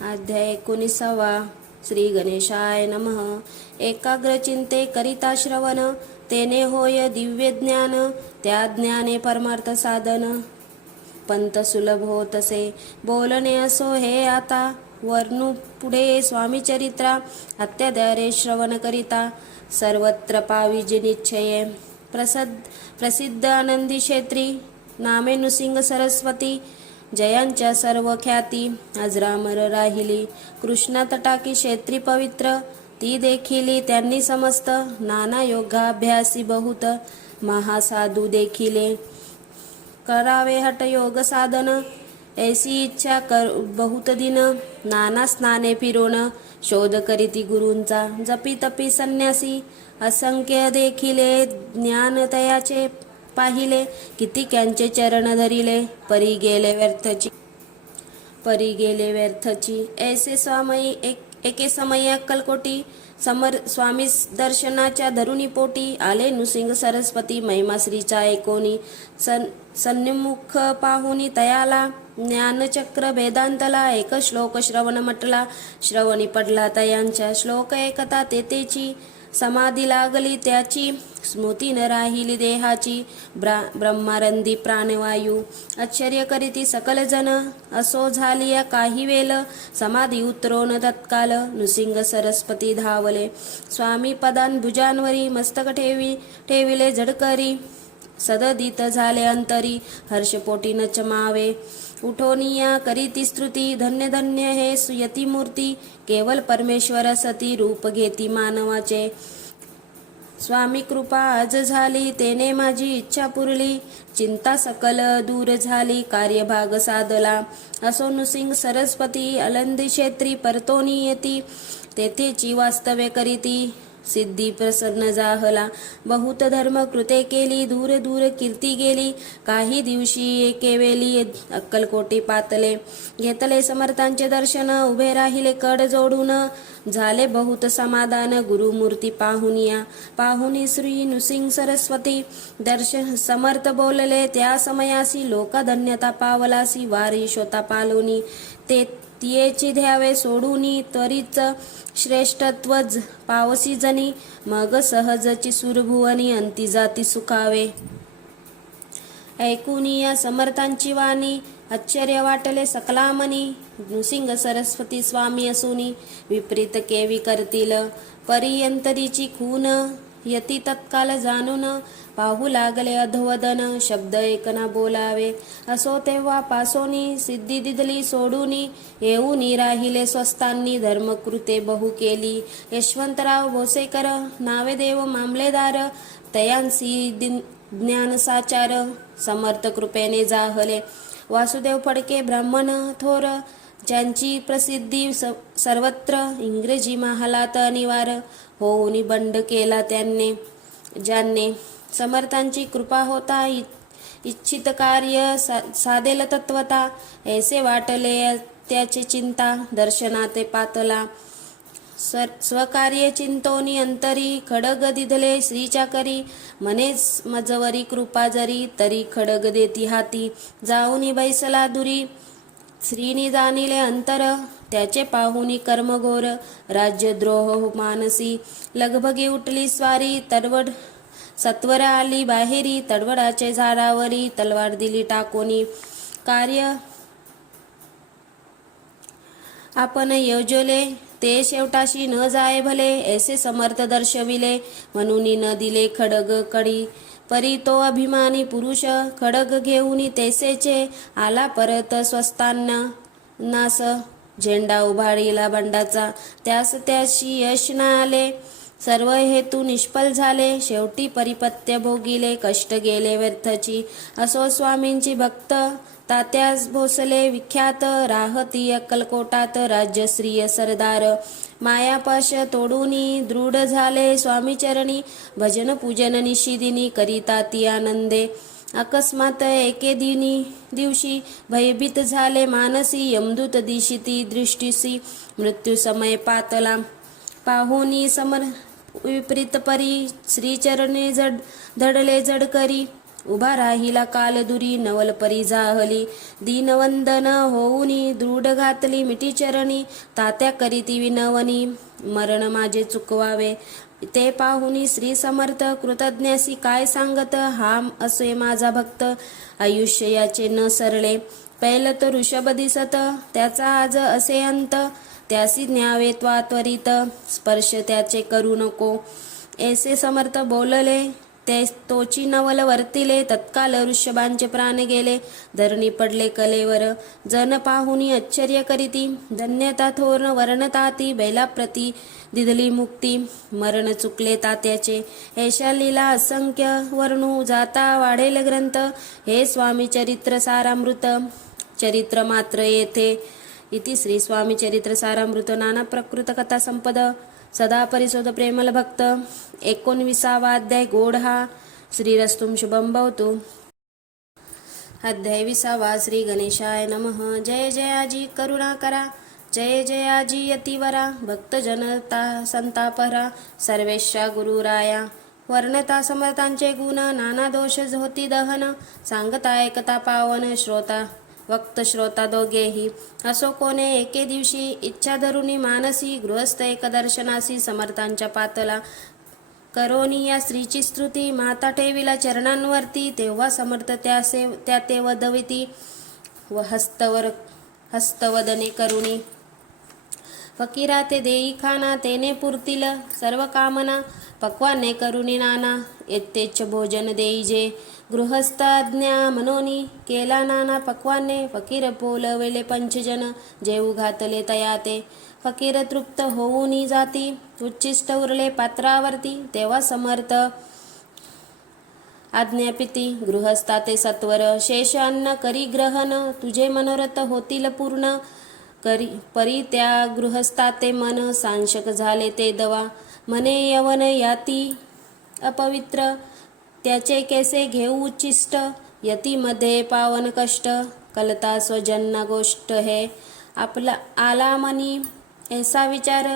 अध्याय 19. श्री गणेशाय नमः. एकाग्र चिंते करिता श्रवण, तेने होय दिव्य ज्ञान, त्या ज्ञाने परमार्थ साधन. पंत सुलभ होतसे बोलणे असो हे आता, वर्णू पुढे स्वामी चरित्रा, अत्याद्यारे श्रवण करिता. सर्वत्र पाविजे निश्चये, प्रसिद्ध आनंदी क्षेत्री, नामे नृसिंह सरस्वती. जयांच्या सर्व ख्याती अजरामर राहिली, कृष्णा तटाकी क्षेत्री पवित्र. ती देखिली त्यांनी समस्त, नाना योगाभ्यासी बहुत. महासाधू देखिले करावे हठ योग साधन, ऐसी इच्छा बहुत दिन. नाना स्नाने फिरून शोध करीती गुरूंचा, जपी तपी संन्यासी. असंख्य देखिले ज्ञान तयाचे पाहिले, कितीक्यांचे चरण धरिले, परी गेले व्यर्थची. ऐसे स्वामी एके समयी अक्कलकोटी, स्वामी दर्शनाच्या धरुणी पोटी. आले नृसिंह सरस्वती महिमाश्रीचा ऐकोनी, सन्मुख पाहुनी तयाला. ज्ञानचक्र वेदांतला एक श्लोक श्रवण म्हटला, श्रवणी पडला तयांच्या. श्लोक ऐकता तेथेची समाधी लागली त्याची, स्मृती न राहिली देहाची. ब्रह्मारंदी प्राणवायू आश्चर्य करीती सकल जन, असो झाली काही वेळ समाधी उतरोन तत्काल. नृसिंह सरस्वती धावले स्वामी पदांभुजांवरी, मस्तक ठेविले झडकरी. सददित झाले अंतरी, हर्षपोटी न चमावे. उठोनिया करीती स्तुती, धन्य धन्य हे सुयती मूर्ती. केवल परमेश्वर सती, रूप घेती मानवाचे. स्वामी कृपा आज झाली, तेने माझी इच्छा पुरली. चिंता सकल दूर झाली, कार्यभाग साधला. असो नृसिंह सरस्वती अलंदी क्षेत्री, परतोनी येती. तेथेची वास्तव्य करीती, सिद्धी प्रसन्न जाहला. बहुत धर्म कृते केली, दूर दूर कीर्ती गेली. काही दिवशी एके वेळी अक्कलकोटी पातले. घेतले समर्थांचे दर्शन, उभे राहिले कड जोडून. झाले बहुत समाधान गुरुमूर्ती पाहुनिया. पाहुनी श्री नृसिंह सरस्वती, दर्शन समर्थ बोलले त्या समयासी. लोका धन्यता पावलासी, वारी शोता पालोनी. ते तियेची ध्यावे सोडूनी, त्वरित श्रेष्ठत्व पावसी जनी. मग सहजची सुरभुवनी, अंती जाती सुखावे. ऐकुनी या समर्थांची वाणी, आश्चर्य वाटले सकला मनी. नृसिंह सरस्वती स्वामी असुनी, विपरीत केवी करतील. परियंतरीची खून यती तत्काल जाणून. पाहू लागले अधोवदन, शब्द एकना बोलावे. असो तेव्हा पासोनी, सिद्धी दिदली सोडूनी. येऊनी राहिले स्वस्तांनी, धर्मकृते बहु केली. यशवंतराव भोसेकर नावे देव मामलेदार, तयांसी ज्ञान साचार. समर्थ कृपेने जाहले वासुदेव फडके ब्राह्मण थोर, ज्यांची प्रसिद्धी सर्वत्र. इंग्रजी महालात अनिवार होऊन बंड केला त्यांनी. ज्यांनी समर्थांची कृपा होता, इच्छित कार्य साधेल तत्वता. ऐसे वाटले त्याची चिंता, दर्शनाते पातला. स्वकार्य चिंतोनी अंतरी, खडग दिधले श्रीच्या करी. मनेच मजवरी कृपा जरी, तरी खडग देती हाती. जाऊनी बैसला दुरी, श्रीनी जाणिले अंतर. त्याचे पाहुनी कर्मघोर, राज्यद्रोह मानसी. लगबगी उठली स्वारी, तडवड सत्वर आली बाहेरी. तडवडाचे झाडावरी, तलवार दिली टाकोनी. कार्य आपण योजले, ते शेवटाशी न जाय भले. ऐसे समर्थ दर्शविले, म्हणून न दिले खडग कडी. परी तो अभिमानी पुरुष, खडग घेऊनी तेसेचे. आला परत स्वस्तांना नास, झेंडा उभारिला बंडाचा. त्याशी यश न आले, सर्व हेतू निष्फल झाले. शेवटी परिपत्य भोगिले, कष्ट गेले व्यर्थची. असो स्वामींची भक्त तात्यास भोसले विख्यात. राहती अक्कलकोटात राज्यश्रीय सरदार. मायापाश तोडूनी दृढ झाले स्वामीचरणी. भजन पूजन निशिदिनी करिता ती आनंदे. अकस्मात एके दिवशी भयभीत झाले मानसी. यमदूत दिशिती दृष्टीसी, मृत्यू समय पातला. पाहुनी विपरीत परी, श्रीचरणे धडले जडकरी. उभा राहिला कालदुरी नवल परी जाहली दीनवंदन होऊनी दृढ घातली मिठी चरणी तात्या करीती विनवनी मरण माझे चुकवावे ते पाहुनी श्री समर्थ कृतज्ञासी काय सांगत हा असे माझा भक्त आयुष्य याचे न सरळे पैल तो ऋषभ दिसत त्याचा आज असे अंत त्यासी न्यावे त्वरित स्पर्श त्याचे करू नको ऐसे समर्थ बोलले ते तोची नवल वर्तिले तत्काल ऋषभांचे प्राण गेले धरणी पडले कलेवर जन पाहुनी आश्चर्य करीती धन्यता थोर वर्णताती बैलाप्रती दिदली मुक्ती मरण चुकले तात्याचे ऐशा लीला असंख्य वर्णू जाता वाढेल ग्रंथ हे स्वामी चरित्र सारामृत चरित्र मात्र येथे इति श्री स्वामी चरित्र सारामृत नाना प्रकृत कथा संपद सदा परिशोध प्रेमल भक्त 19वा अध्याय गोड हा श्रीरस्तुं शुभं भवतु. अध्याय 20वा श्री गणेशाय नमः. जय जयाजी करुणाकरा जय जयाजी यतिवरा भक्तजनता संतापरा सर्वेशा गुरुराया वर्णता समर्थांचे गुण नाना दोष होती दहन सांगता ऐकता पावन श्रोता वक्त श्रोता दोघेही असो कोणे एके दिवशी इच्छा धरुनी मानसी गृहस्थ एक दर्शनासी समर्थांच्या पातला करोनी या स्त्रीची स्तुती माता ठेविला चरणांवरती तेव्हा समर्थ त्या ते वदविती व हस्तवदने करुणी फकीरा ते देई खाना तेने पुरतील सर्व कामना पक्वाने करुणी नाना येतेच भोजन देईजे गृहस्थ आज्ञा मनोनी केला नाना पक्वाने फकीर बोलविले पंचजन जेऊ घातले तयाते फकीर तृप्त होऊनी जाती उच्चिष्ट उरले पात्रावरती तेव्हा समर्थ आज्ञापिती गृहस्थाते सत्वर शेष अन्न करी ग्रहण तुझे मनोरथ होतील पूर्ण करी परी त्या गृहस्थाते मन सांशक झाले ते दवा मने यवन याती अपवित्र त्याचे कैसे घेऊ उच्चिष्ट यतीमध्ये पावन कष्ट कलता स्वजन्ना गोष्ट है आपला आला मनी ऐसा विचार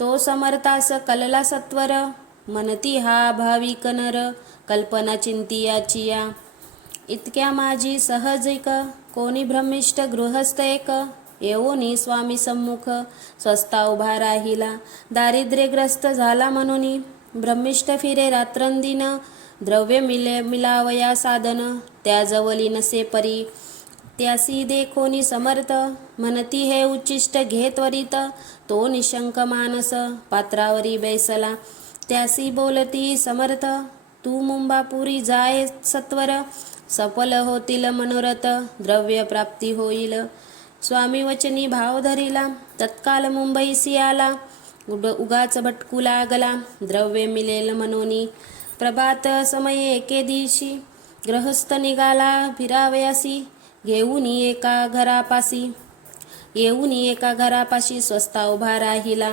तो समर्थास कलला सत्वर मनती हा भाविक नर कल्पना चिंती याची या इतक्या माझी सहजिक कोणी ब्रह्मिष्ठ गृहस्थ एक येऊनी स्वामी सम्मुख स्वस्ता उभा राहिला दारिद्र्यग्रस्त झाला म्हणून ब्रह्मिष्ठ फिरे रात्रंदिन द्रव्य मिलावया साधन त्या जवली नसे परी त्यासी देखोनी समर्थ म्हणती हे उच्चिष्ट घे त्वरित तो निशंक मानस पात्रावरी बैसला त्यासी बोलती समर्थ तू मुंबापुरी जाय सत्वर सफल होतील मनोरथ द्रव्य प्राप्ती होईल स्वामी वचनी भाव धरिला तत्काल मुंबईसी आला उगाच भटकू लागला द्रव्य मिळेल मनोनी प्रभात समये एके दिवशी गृहस्थ निघाला फिरावयासी येऊनी एका घरापाशी स्वस्ता उभा राहिला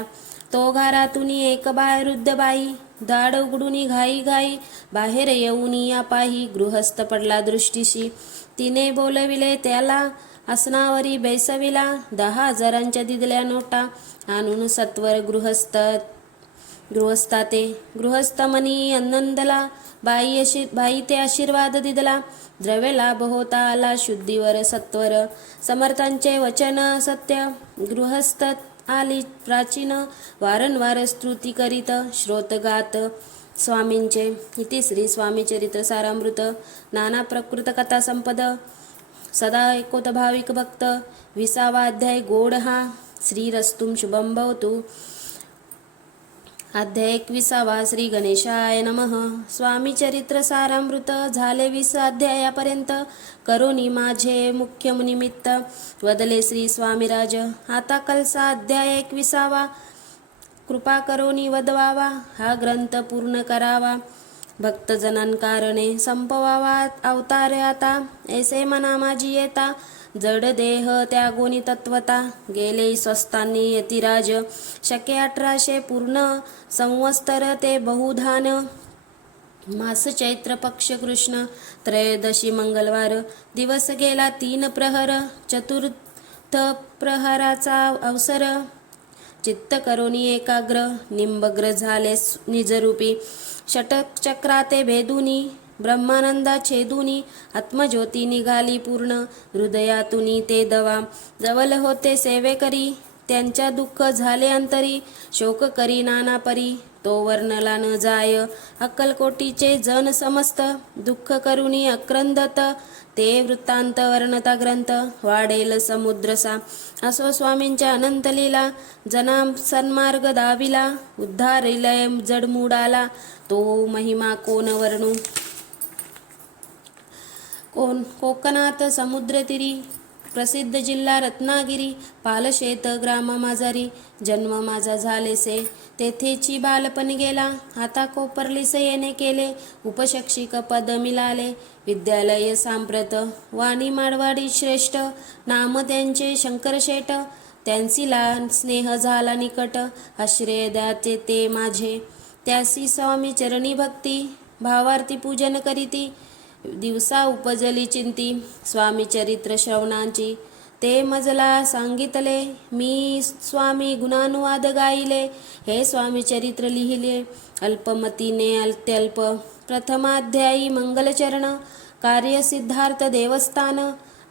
तो घरातून एक वृद्ध बाई दाड उघडून घाई घाई बाहेर येऊनी या पाही गृहस्थ पडला दृष्टीशी तिने बोलविले त्याला आसनावरी बैसविला 10,000च्या दिदल्या नोटा आणून सत्वर गृहस्थाते गृहस्थ मनी आनंदला बाई ते आशीर्वाद दिदला द्रव्य लाभ होता आला शुद्धीवर सत्वर समर्थांचे वचन सत्य गृहस्थ आली प्राचीन वारंवार स्तुती करीत श्रोतगात स्वामींचे इति श्री स्वामी चरित्र सारामृत नाना प्रकृत कथा संपद सदा ऐकोत भाविक भक्त 20वा अध्याय गोड हा श्रीरस्तुं शुभं भवतु. अध्याय 21वा श्री गणेशाय नमः. स्वामी चरित्र सारामृत झाले 20 अध्यायापर्यंत करोनी माझे मुख्य निमित्त वदले श्री स्वामीराज. आता कलसा अध्याय 21वा कृपा करोनी वदवावा हा ग्रंथ पूर्ण करावा भक्तजनांकारणे संपवावा अवतार आता ऐसे मना माझी येता जड देह त्यागोनी तत्वता गेले स्वस्तांनी यतिराज शके 1800 पूर्ण संवत्सर ते बहुधान मास चैत्र पक्ष कृष्ण त्रयोदशी मंगळवार दिवस गेला 3 प्रहर चतुर्थ प्रहराचा अवसर चित्त करोनी एकाग्र निंबग्र झाले निजरूपी षटक चक्राते भेदुनी ब्रह्मानंदा छेदुनी आत्मज्योती निघाली पूर्ण हृदयातुनी ते दवा जवल होते सेवेकरी त्यांच्या दुःख झाले अंतरी शोक करी नाना परी तो वर्णला न जाय अक्कलकोटीचे जन समस्त दुःख करुणी अक्रंदत ते वृत्तांत वर्णता ग्रंथ वाढेल समुद्रसा असो स्वामींच्या अनंत लीला जना सन्मार्ग दाविला उद्धारिलय जडमुडाला तो महिमा कोण वर्णू कोकणात समुद्रतीरी प्रसिद्ध जिल्हा रत्नागिरी पालशेत ग्राम माझारी जन्म माझा झालेसे तेथेची बालपण गेला आता कोपरलीसे येणे केले उपशिक्षिक पद मिळाले विद्यालय सांप्रत वाणी माडवाडी श्रेष्ठ नाम त्यांचे शंकरशेठ त्यांसीला स्नेह झाला निकट आश्रय द्याचे ते माझे त्यासी स्वामी चरणी भक्ती भावार्थी पूजन करीती दिवसा उपजली चिंती स्वामी चरित्र श्रवणांची ते मजला सांगितले मी स्वामी गुणानुवाद गायले हे स्वामी चरित्र लिहिले अल्पमतीने अत्यल्प प्रथमाध्यायी मंगलचरण कार्य सिद्धार्थ देवस्थान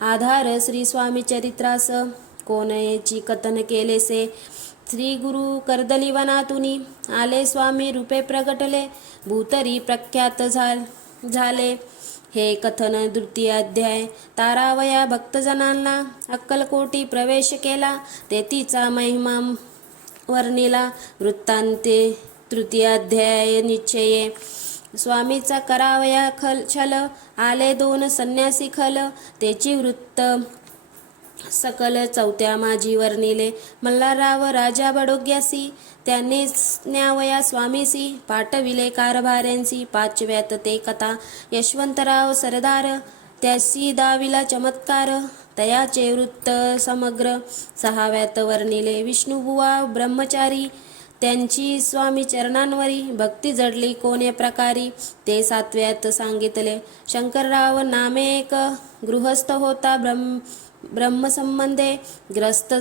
आधार श्री स्वामी चरित्रास कोणयेची कथन केलेसे श्री गुरु कर्दलीवनातुनी आले स्वामी रूपे प्रगटले भूतरी प्रख्यात झाले हे कथन द्वितीय अध्याय तारावया भक्तजनांना अक्कलकोटी प्रवेश केला तेथीचा महिमा वर्णिला वृत्तांते तृतीय अध्याय निश्चये स्वामीचा करावया छल आले दोन संन्यासी खल तेची वृत्त सकल चौथ्या माझी वर्णिले मल्हारराव राजा बडोग्यासी त्यांनी न्यावया स्वामीसी पाठविले कारभाऱ्यांसी पाचव्यात ते कथा यशवंतराव सरदार त्यासी दाविला चमत्कार तयाचे वृत्त समग्र सहाव्यात वर्णिले विष्णुबुवा ब्रह्मचारी त्यांची स्वामी चरणांवरी भक्ती जडली कोणे प्रकारी ते सातव्यात सांगितले शंकरराव नामे एक गृहस्थ होता ब्रह्मसंबंधे ग्रस्त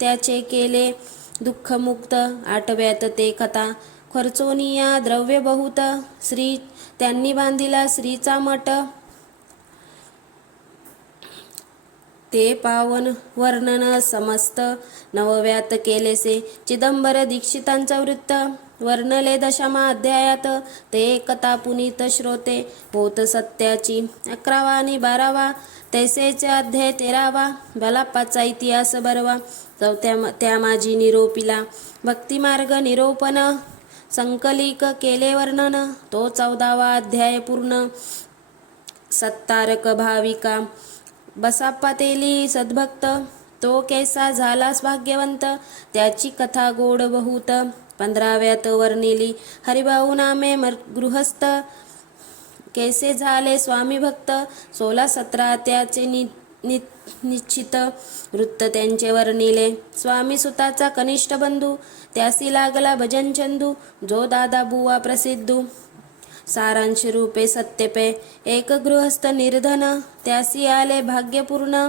त्याचे केले दुःखमुक्त आठव्यात ते कथा खर्चोनिया द्रव्य बहुत श्री त्यांनी बांधिला श्रीचा मठ ते पावन वर्णन समस्त नवव्यात केलेसे चिदंबर दीक्षितांचा वृत्त वर्णले दशमा अध्यायात ते कथा पुनीत श्रोते होत सत्याची 11वा आणि 12वा तैसेचे अध्याय 13वा बलाप्पाचा इतिहास बरवा त्या माझी निरोपिला भक्तिमार्ग निरोपण संकलिक केले वर्णन तो 14वा अध्याय पूर्ण सत्तारक भाविका बसाप्पा तेली सद्भक्त तो कैसा झालास भाग्यवंत त्याची कथा गोड बहुत 15व्यात वर्णिली हरिभाऊ नामे गृहस्थ कैसे झाले स्वामी भक्त 16-17 त्याचे निश्चित वृत्त त्यांचे वर्णिले स्वामी सुताचा कनिष्ठ बंधू त्यासी लागला भजन चंदू जो दादा बुवा प्रसिद्धू सारांश रूपे सत्यपे एक गृहस्थ निर्धन त्यासी आले भाग्यपूर्ण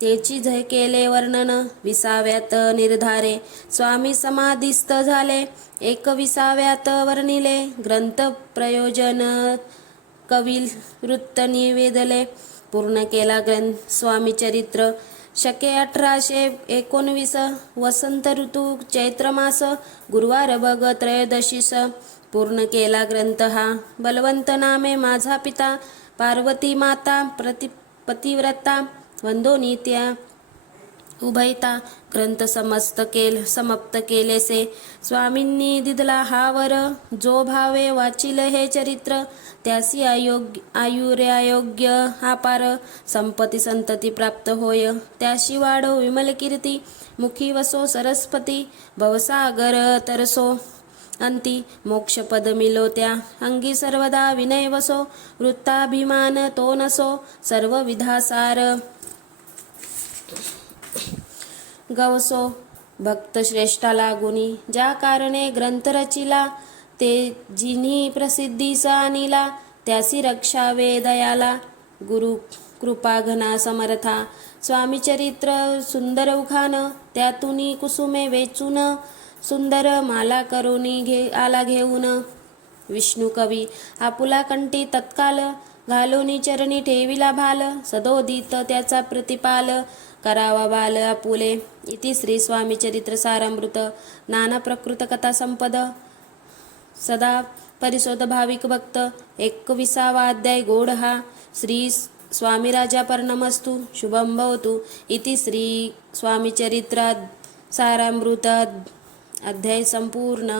तेची झय केले वर्णन 20व्यात निर्धारे स्वामी समाधिस्थ झाले 21व्यात वर्णिले ग्रंथ प्रयोजन कविल वृत्त निवेदले पूर्ण केला ग्रंथ स्वामी चरित्र शके 1819 वसंत ऋतू चैत्र मास गुरुवार बघ त्रयोदशीस पूर्ण केला ग्रंथ हा बलवंत नामे माझा पिता पार्वती माता पतिव्रता वंदोनी त्या उभयता ग्रंथ समाप्त केलेसे स्वामींनी दिदला हा वर जो भावे वाचिल हे चरित्र त्यासी आयुर्यायोग्य अपार संपत्ती संतती प्राप्त होय त्याशी वाढो विमल कीर्ती मुखी वसो सरस्वती भवसागर तरसो अंती मोक्षपद मिलो त्या अंगी सर्वदा विनय वसो वृत्ताभिमान तो नसो सर्व विधासार गवसो भक्त श्रेष्ठा लागुनी ज्या कारणे ग्रंथ रचिला ते जिन्ही प्रसिद्धीसा आणिला त्यासी रक्षावे दयाला गुरु कृपा घना समर्था स्वामी चरित्र सुंदर उखान त्यातुनी कुसुमे वेचून सुंदर माला करुनी आला घेऊन विष्णू कवी आपुला कंठी तत्काल घालोनी चरणी ठेविला भाल सदोदित त्याचा प्रतिपाल करावा बाल आपुले. इति श्री स्वामी चरित्र सारामृत नाना प्रकृत कथा संपद सदा परिशोध भाविक भक्त 21वा अध्याय गोड हा. श्री स्वामी राजापर्णमस्तु शुभम भवतु. इति श्री स्वामी चरित्र सारामृत अध्याय संपूर्ण.